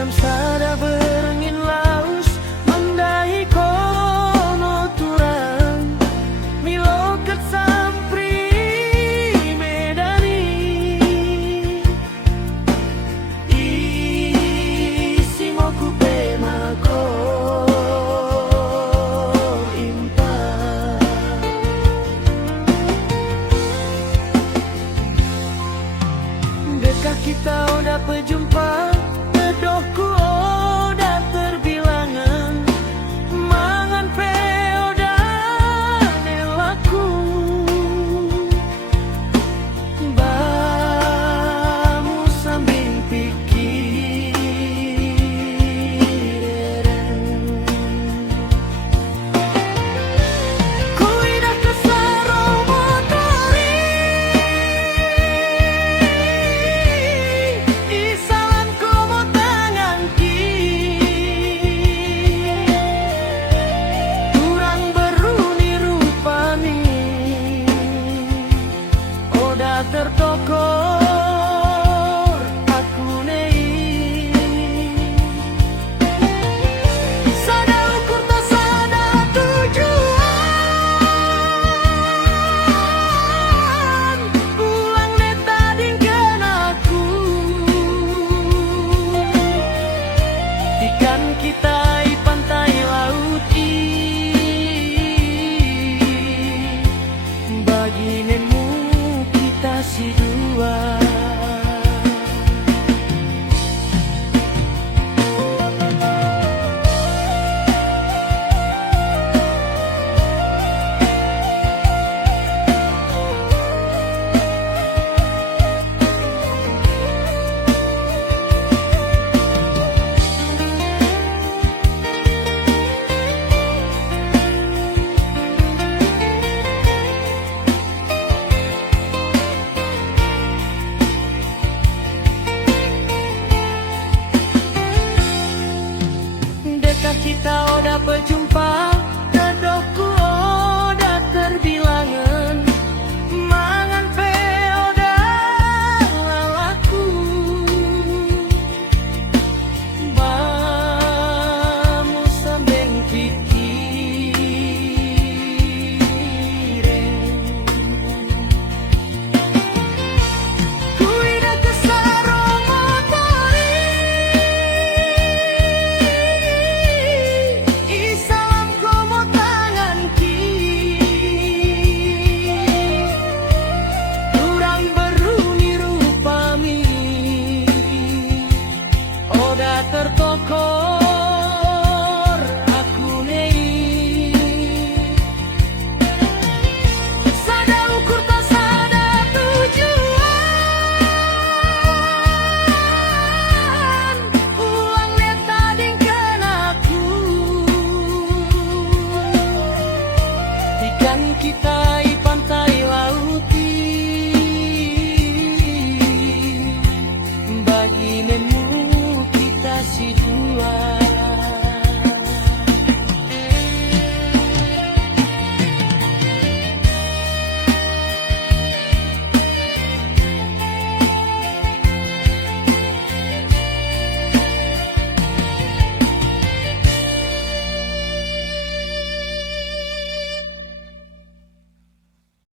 Jam sada berangin laus mandai kono turang miloket sampri medani isi moku pemako impa dekat kita udah berjumpa. Dohku udah terbilangan mangan peoda nelaku bamu sambil pikiran ku idah kesaro motori isalan komo tertokor aku nei sada ukur tak sada tujuan pulang neta dingkan aku ikan kita di pantai laut bagi nemu si dua. Kita udah berjumpa.